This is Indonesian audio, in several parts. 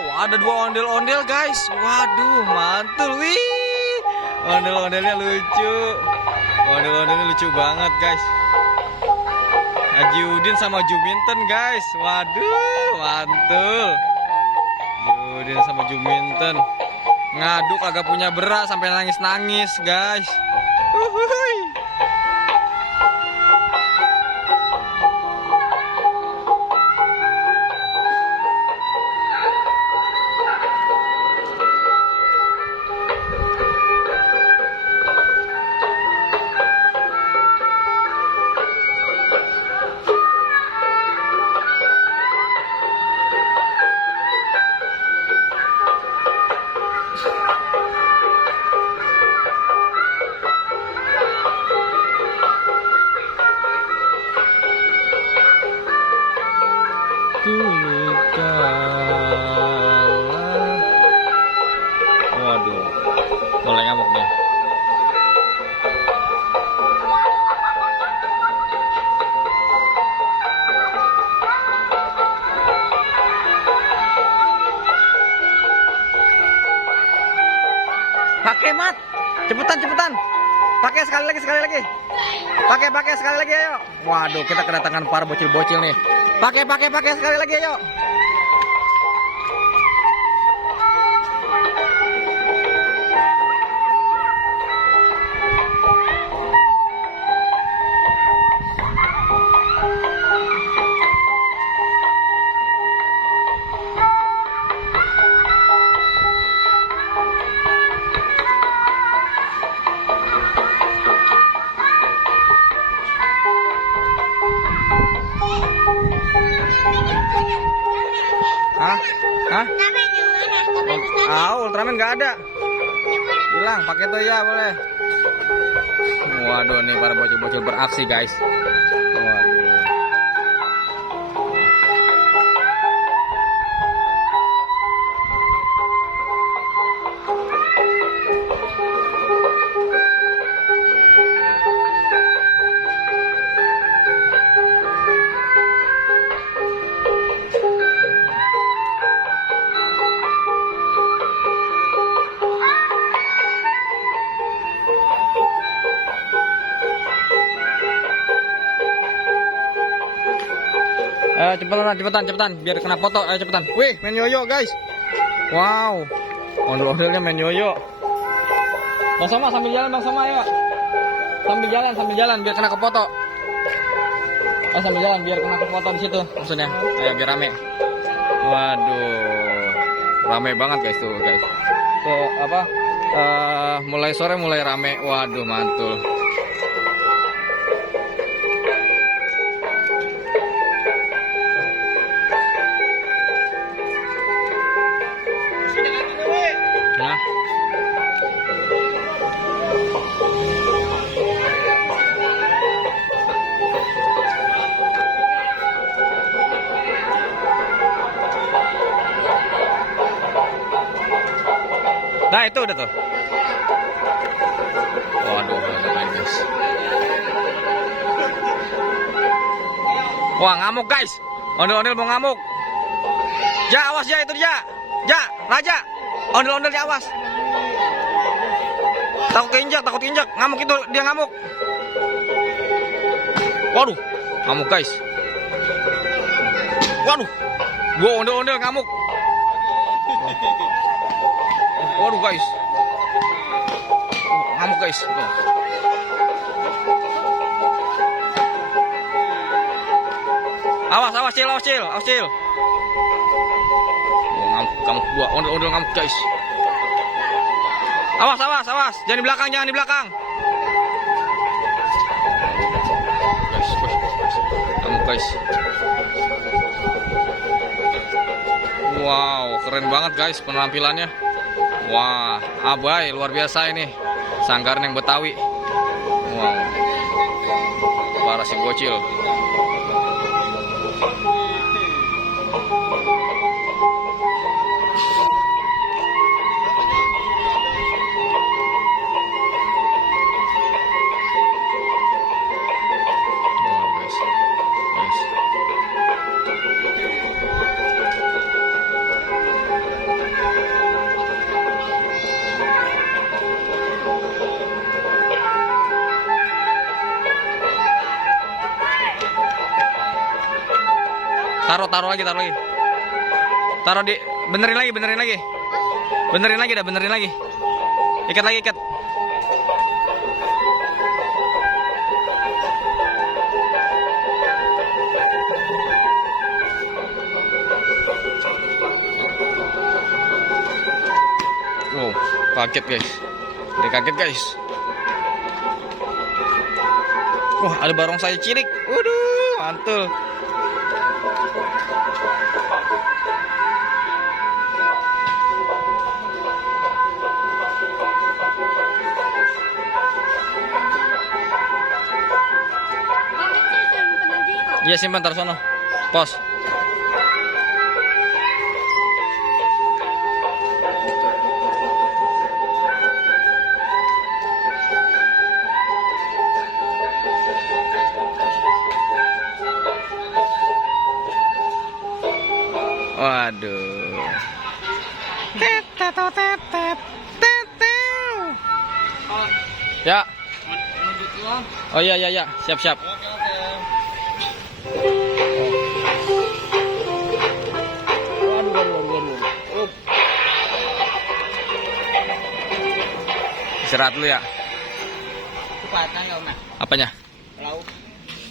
Wow, ada 2 ondel-ondel guys. Waduh, mantul. Wih, ondel-ondelnya lucu. Ondel-ondelnya lucu banget guys. Haji Udin sama Juminten guys. Waduh, mantul. Haji Udin sama Juminten ngaduk agak punya berak sampai nangis-nangis guys. Uhuy. Waduh, mulai ngamuk nih. Pakai mat, cepetan. Pakai sekali lagi. Pakai sekali lagi ayo. Waduh, kita kedatangan para bocil-bocil nih. Pakai sekali lagi ayo. Hah? Ultraman nggak ada. Hilang, pakai tuh ya boleh. Waduh, nih para bocil-bocil beraksi guys. Waduh. Cepetan, biar kena foto. Ayo cepetan. Wih, main yoyo guys. Wow, ondel-ondelnya main yoyo. Bang Sama sambil jalan, Bang Sama ya. Sambil jalan biar kena ke foto. Sambil jalan biar kena ke foto di situ maksudnya. Ayo biar rame. Waduh, rame banget guys tuh guys. Tuh apa? Mulai sore mulai rame. Waduh, mantul. Nah itu udah tuh. Waduh, guys. Wah, ngamuk guys. Ondel-ondel mau ngamuk. Ja, awas ya itu dia. Ja, Raja. Ondel-ondel awas. Takut keinjak. Ngamuk itu, dia ngamuk. Waduh, ngamuk guys. Waduh. Gua ondel-ondel ngamuk. Waduh guys, ngamuk guys. Awas cil. Ngamuk dua, ondel ngamuk guys. Awas, jangan di belakang. Guys, ngamuk guys. Wow, keren banget guys penampilannya. Wah, abai luar biasa ini. Sanggaran yang Betawi. Wow. Para si bocil. Taruh lagi. Taruh di, benerin lagi. Benerin lagi. Ikat lagi. Wow, kaget guys. Wah, ada barongsai cilik. Waduh, mantul. Iya, simpan taruh sono. Pos. Waduh. Ya. Oh iya, siap. Istirahat dulu ya. Apanya? Lauk.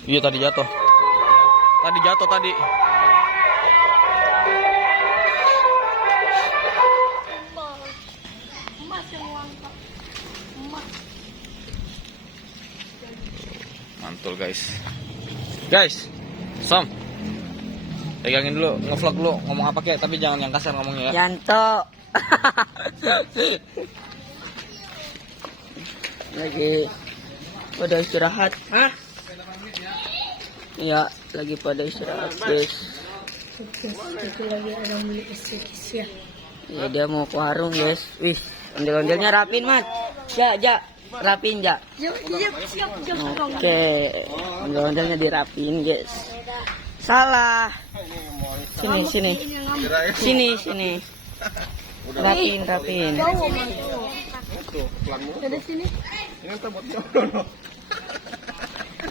Iya, tadi jatuh. Mantul guys. Som. Pegangin dulu, ngevlog dulu, ngomong apa kayak, tapi jangan yang kasar ngomongnya ya. Yanto. Lagi pada istirahat. Hah? Iya, lagi pada istirahat, guys. Itu lagi orang beli kis ya. Ya, dia mau ke warung, guys. Wih, ondel-ondelnya rapin, Mat. Ja, rapin, Ja. Siap. Oke, ondel-ondelnya dirapin, guys. Salah. Sini. Rapin. Dari sini.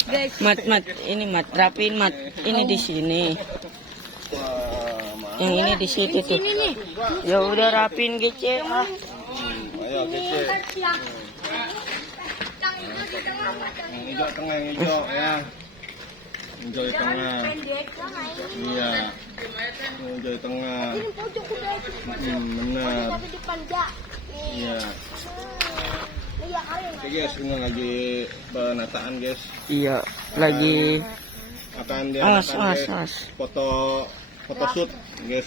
Guys, Mat, ini Mat, rapin Mat. Ini di sini. Yang ini di situ tuh. sini nih. Ya udah rapin gece. Ayo kece. Yang Yang hijau ya. Hijau di tengah. pendek Iya. Hijau di tengah. ini pojok udah itu. Benar. Tapi depan ja. Iya. Iya kali. Oke guys, ini lagi penataan guys. Iya, lagi Akan dia awas. foto shoot guys.